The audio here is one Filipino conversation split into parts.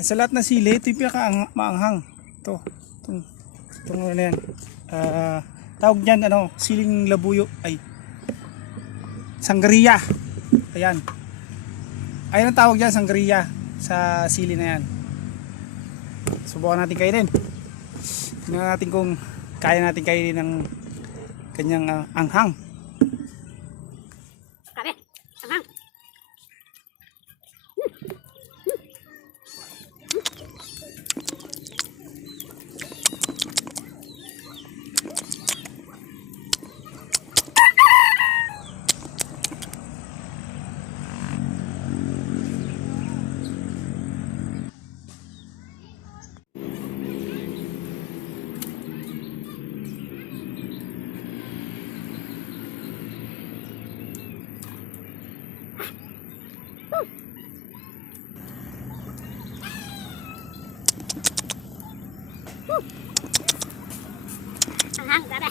Sa lahat na sili, ito yung pinaka-maanghang. Itong ano yan. Tawag niyan, siling labuyo. Ay, sangria. Ayan. Ayun ang tawag dyan, sangria. Sa sili na yan. Subukan natin kainin. Tingnan natin kung kaya natin kainin ng kanyang anghang. Grabe, anghang. Anghang, grabe.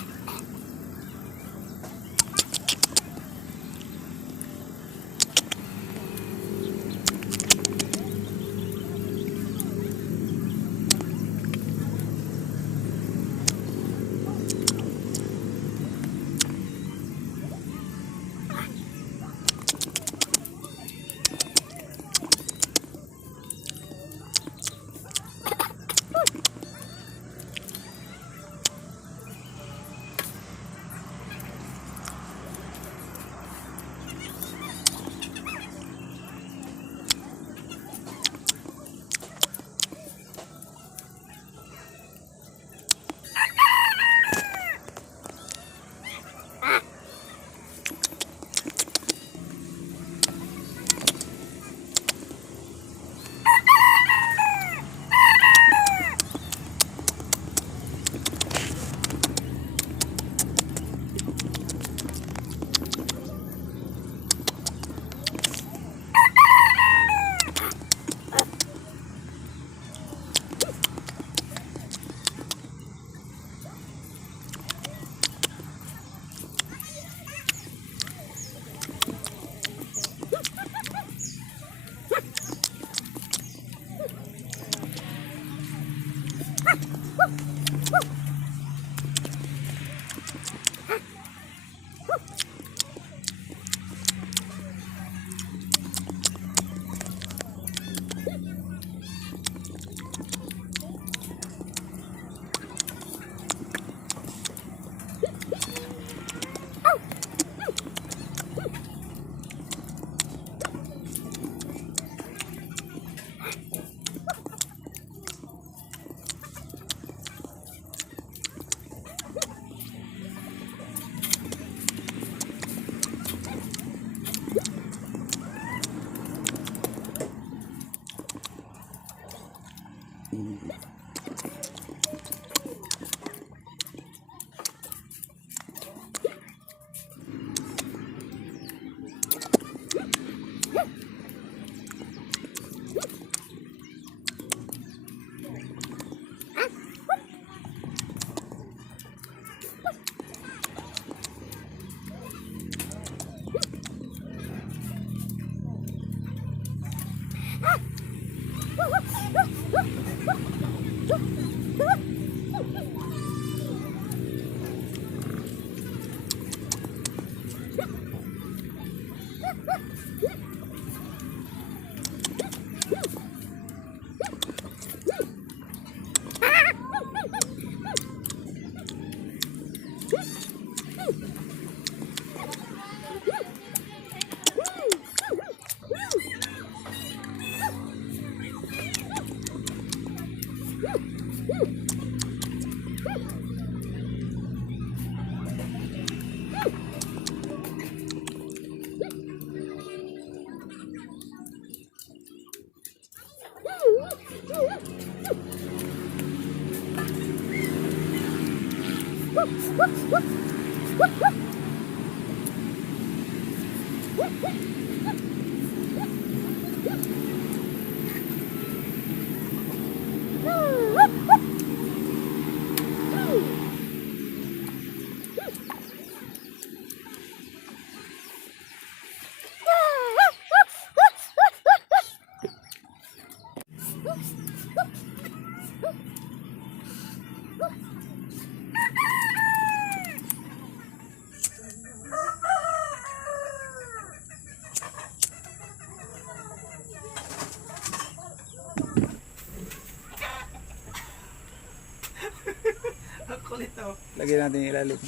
Lagyan natin yung ilalim.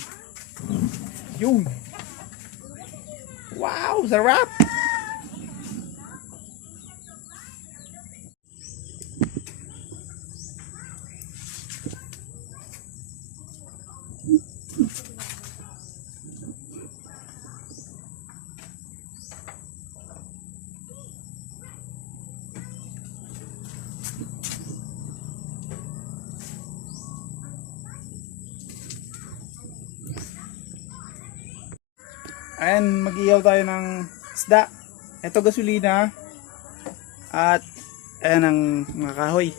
Yun! Wow! Sarap! Ayan, mag-iyaw tayo ng isda. Ito gasolina. At ayan ang mga kahoy.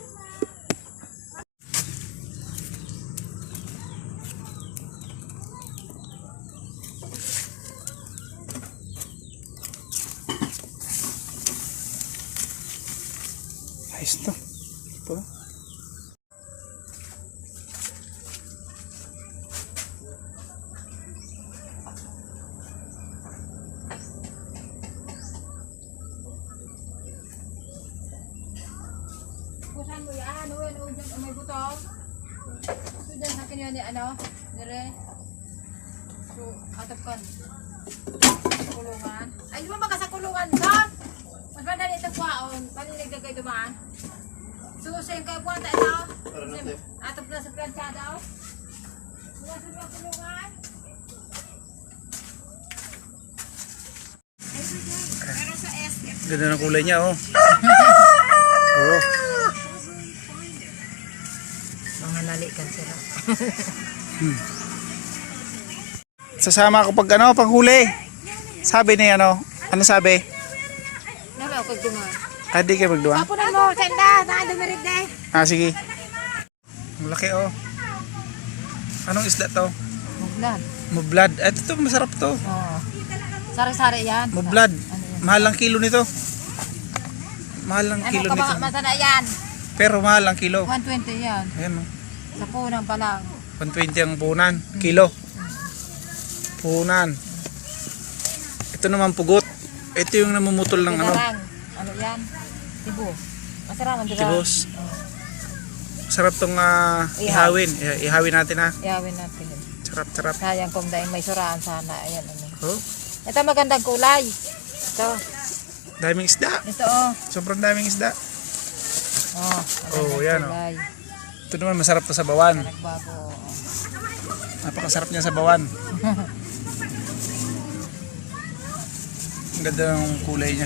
Ayos to. Ito. May butong. So dyan sa kinyo ni ano, dire. So atap kan. Kulungan. Ay di ba baka sa kulungan ka? Maganda nito kwaon, panilig kay dumaan. So sa kay kwanta ito. Atap na sa plancha daw. Wala sa kulungan. Pero sa SF. Ganda ng kulay niya, oh. Oo. Nalikan sila. Sasama ako pag ano, panghuli. Sabi ni ano sabi? Nala ako duman. Di kayo magduwa? Apo na mo, senda, tayo dumirit de. Sige. Ang laki, oh. Anong isda to? Mublad. Mublad. Ito to, masarap to. Oo. Sari-sari yan. Mublad. Ano yan? Mahal ang kilo nito. Mahal ang kilo Ano nito. ka ba, masana yan? Pero mahal ang kilo. 120 yan. Ayan, oh. Sa punang pa lang. 120 ang punan. Kilo. Punan. Ito naman pugot. Ito yung namumutol ng ano. Tigarang. Ano yan? Tibo. Masarap ang tibo. Tibos. Sarap tong ihawin. Ihawin natin, ha. Iyawin natin. Sarap. Sayang kung dahil may suraan sana. Ayan ano. Oh, Ito magandang kulay. Ito. daming isda. Ito oh. Sobrang daming isda. Oh, Oh, yan, oh. kulay. Ito naman masarap to sa bawan. Nagbago. Napakasarap niya sa bawan. Ang ganda ng kulay niya.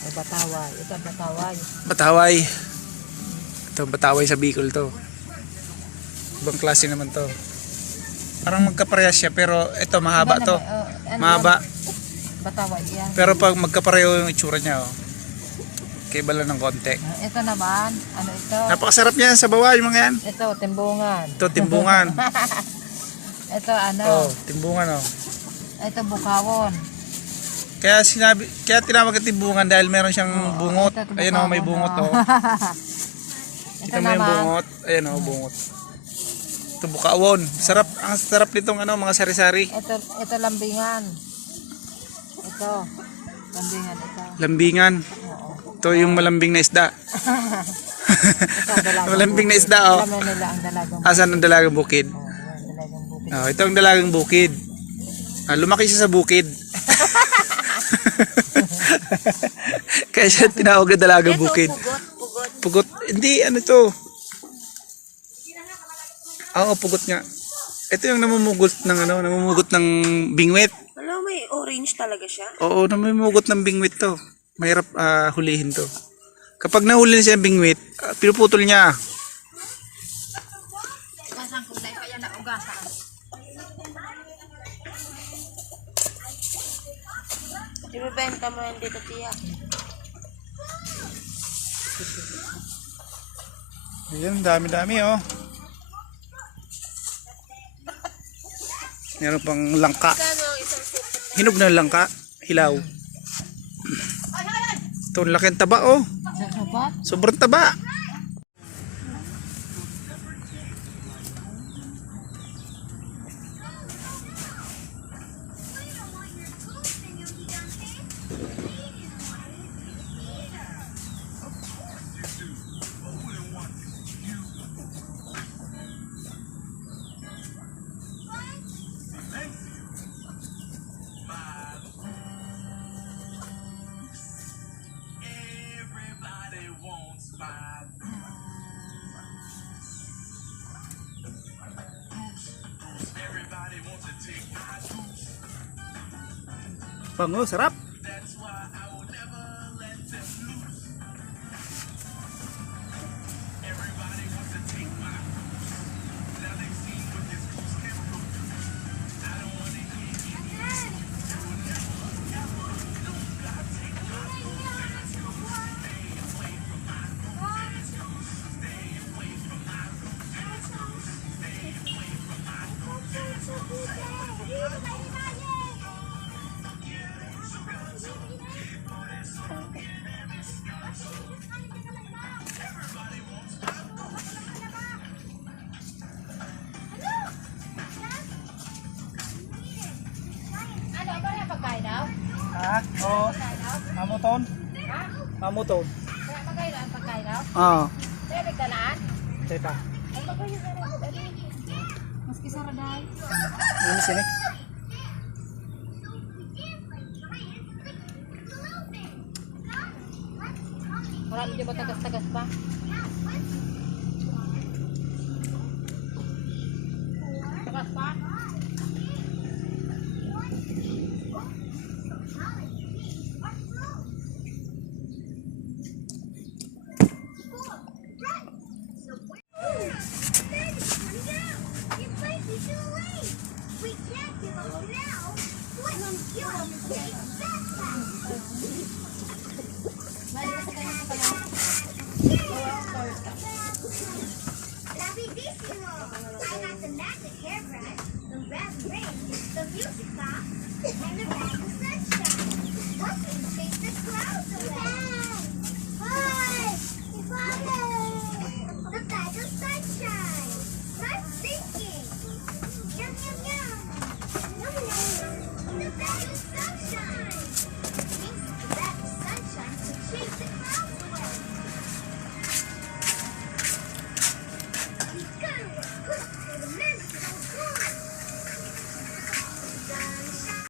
Ay, bataway. Ito ang bataway. Bataway. Ito bataway sa Bicol to. Ibang klase naman to. Parang magkaparehas siya pero ito mahaba to. Mahaba. Bataway yan. Pero pag magkapareho yung itsura niya, oh. Kaiba lang ng konti. Ito naman. Ano ito? Napakasarap niya sa bawa yung mga yan. Ito, timbungan. Ito timbungan. Ito ano? Oh, timbungan, oh. Ito bukawon. Kaya tinawag na timbungan dahil meron siyang bungot. Ito, Ayun, oh, may bungot, oh. Ito Kita mo yung naman. bungot. Ayun, oh, bungot. Ito bukawon. Sarap, ang sarap nitong ano, mga sari-sari. Ito lambingan. Ito. Lambingan ito. Lambingan. Oo. Ito yung malambing na isda. Ito dalagang Malambing na bukid. isda, oh. Alam mo nila ang dalagang Asan ang dalagang bukid? Oh, yan, dalagang bukid. Oh, ito ang dalagang bukid. Lumaki siya sa bukid. Kaya siya tinawag na dalagang bukid. Pugot. Hindi, ano to? Oo, pugot nga. Ito yung namumugot ng bingwit. Alam, may orange talaga siya. Oo, namumugot ng bingwit to. Mahirap hulihin to. Kapag nahuli na siya ng bingwit, pinuputol niya. Ugasan ko dahil pa yan na ugasan. Ibibenta mo yan dito, tiya. Ayan, dami-dami, oh. Meron pang langka. Hinog na langka. Hilaw. Ito, laki ang taba, oh. Sasabat? Sobrang taba. Bango, sarap. Ano ba na pagkain daw? Ha? Oo. Mamuton. Ha? Mamuton. Kaya magkain daw ang pagkain daw? Oo. Kaya nagdanaan? Teka. Ay, magkain daw. Maski saraday. Ano sini? Marami dyan ba tagas-tagas pa? Tagas pa?